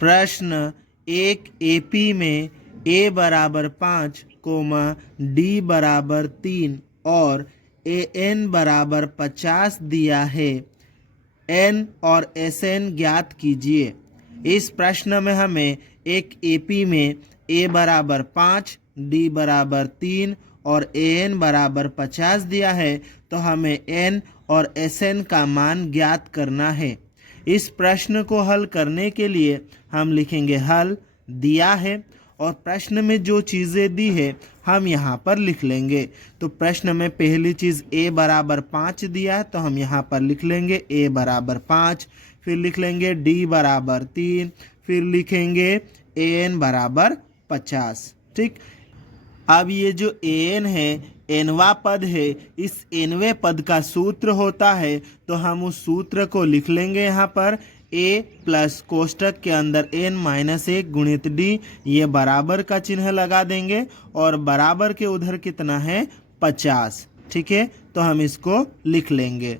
प्रश्न एक एपी में a बराबर 5, d बराबर 3 और an बराबर 50 दिया है। n और Sn ज्ञात कीजिए। इस प्रश्न में हमें एक एपी में a बराबर 5, d बराबर 3 और an बराबर 50 दिया है, तो हमें n और Sn का मान ज्ञात करना है। इस प्रश्न को हल करने के लिए हम लिखेंगे हल दिया है और प्रश्न में जो चीज़ें दी है हम यहाँ पर लिख लेंगे। तो प्रश्न में पहली चीज़ a बराबर 5 दिया है, तो हम यहाँ पर लिख लेंगे a बराबर 5, फिर लिख लेंगे d बराबर 3, फिर लिखेंगे an बराबर 50। ठीक, अब ये जो an है nवा पद है, इस nवें पद का सूत्र होता है, तो हम उस सूत्र को लिख लेंगे यहाँ पर a प्लस कोष्टक के अंदर n-1 गुणित d, ये बराबर का चिन्ह लगा देंगे और बराबर के उधर कितना है 50। ठीक है, तो हम इसको लिख लेंगे।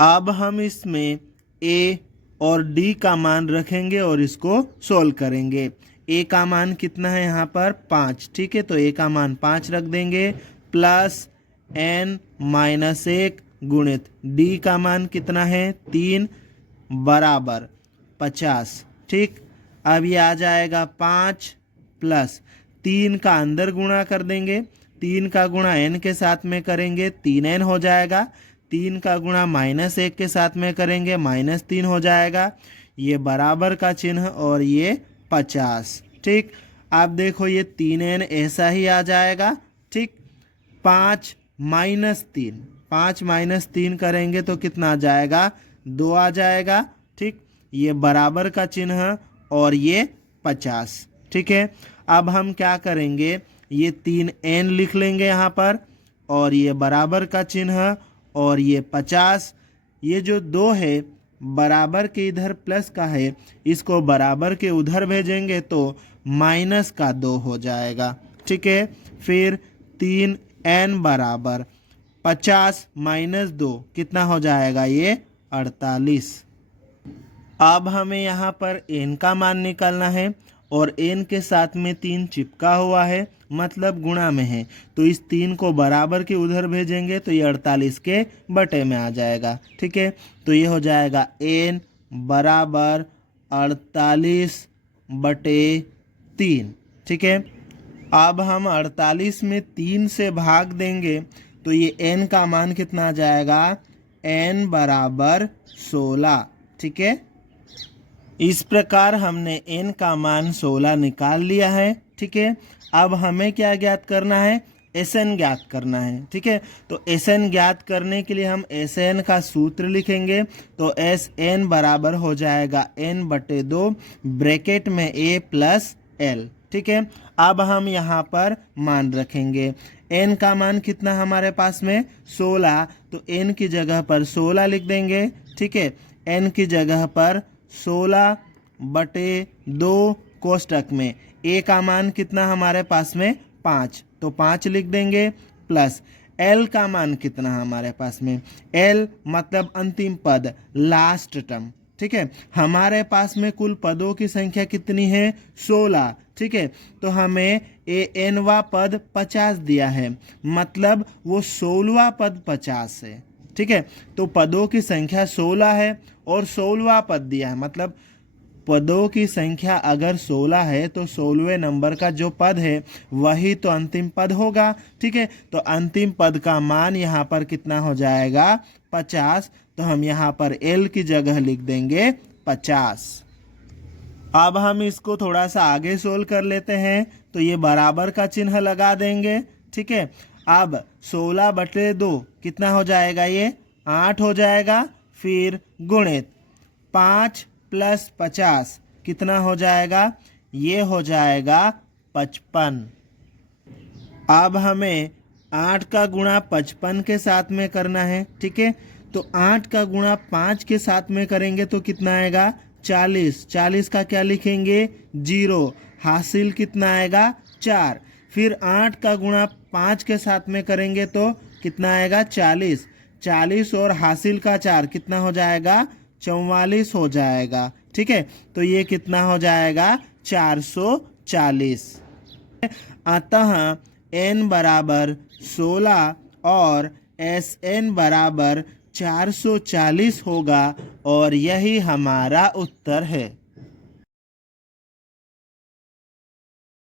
अब हम इसमें a और d का मान रखेंगे और इसको सोल्व करेंगे। a का मान कितना है यहाँ पर 5। ठीक है, तो a का मान 5 रख देंगे प्लस n-1 गुणित d का मान कितना है 3 बराबर 50। ठीक, अब ये आ जाएगा 5 प्लस 3 का अंदर गुणा कर देंगे, 3 का गुणा n के साथ में करेंगे 3n हो जाएगा, 3 का गुणा -1 के साथ में करेंगे -3 हो जाएगा, ये बराबर का चिन्ह और ये 50। ठीक, आप देखो ये 3n ऐसा ही आ जाएगा। ठीक, 5 - 3 करेंगे तो कितना आ जाएगा 2 आ जाएगा। ठीक, ये बराबर का चिन्ह और ये 50। ठीक है, अब हम क्या करेंगे, ये 3n लिख लेंगे यहाँ पर और ये बराबर का चिन्ह और ये 50। ये जो 2 है बराबर के इधर प्लस का है, इसको बराबर के उधर भेजेंगे तो माइनस का 2 हो जाएगा। ठीक है, फिर 3n बराबर 50 - 2 कितना हो जाएगा ये 48। अब हमें यहाँ पर n का मान निकालना है और n के साथ में 3 चिपका हुआ है, मतलब गुणा में है, तो इस 3 को बराबर के उधर भेजेंगे तो ये 48 के बटे में आ जाएगा। ठीक है, तो ये हो जाएगा n बराबर 48/3। ठीक है, अब हम 48 में 3 से भाग देंगे तो ये n का मान कितना आ जाएगा n बराबर 16। ठीक है, इस प्रकार हमने n का मान 16 निकाल लिया है। ठीक है, अब हमें क्या ज्ञात करना है, Sn ज्ञात करना है। ठीक है, तो Sn ज्ञात करने के लिए हम Sn का सूत्र लिखेंगे, तो Sn बराबर हो जाएगा n/2 ब्रैकेट में a प्लस l। ठीक है, अब हम यहाँ पर मान रखेंगे। n का मान कितना हमारे पास में 16, तो n की जगह पर 16 लिख देंगे। ठीक है, n की जगह पर 16/2 कोष्टक में a का मान कितना हमारे पास में 5, तो 5 लिख देंगे प्लस l का मान कितना हमारे पास में, l मतलब अंतिम पद, लास्ट टर्म। ठीक है, हमारे पास में कुल पदों की संख्या कितनी है 16। ठीक है, तो हमें nवा पद 50 दिया है, मतलब वो 16वां पद 50 है। ठीक है, तो पदों की संख्या 16 है और 16वां पद दिया है, मतलब पदों की संख्या अगर 16 है तो 16वें नंबर का जो पद है वही तो अंतिम पद होगा। ठीक है, तो अंतिम पद का मान यहाँ पर कितना हो जाएगा 50, तो हम यहाँ पर l की जगह लिख देंगे 50। अब हम इसको थोड़ा सा आगे सोल्व कर लेते हैं, तो ये बराबर का चिन्ह लगा देंगे। ठीक है, अब 16/2 कितना हो जाएगा, ये 8 हो जाएगा, फिर गुणित 5 प्लस 50 कितना हो जाएगा, ये हो जाएगा 55। अब हमें 8 का गुणा 55 के साथ में करना है। ठीक है, तो 8 का गुणा 5 के साथ में करेंगे तो कितना आएगा 40। 40 का क्या लिखेंगे 0, हासिल कितना आएगा 4। फिर 8 का गुणा 5 के साथ में करेंगे तो कितना आएगा 40। 40 और हासिल का 4 कितना हो जाएगा 44 हो जाएगा। ठीक है, तो ये कितना हो जाएगा 440। अतः n बराबर 16 और Sn बराबर 440 होगा और यही हमारा उत्तर है।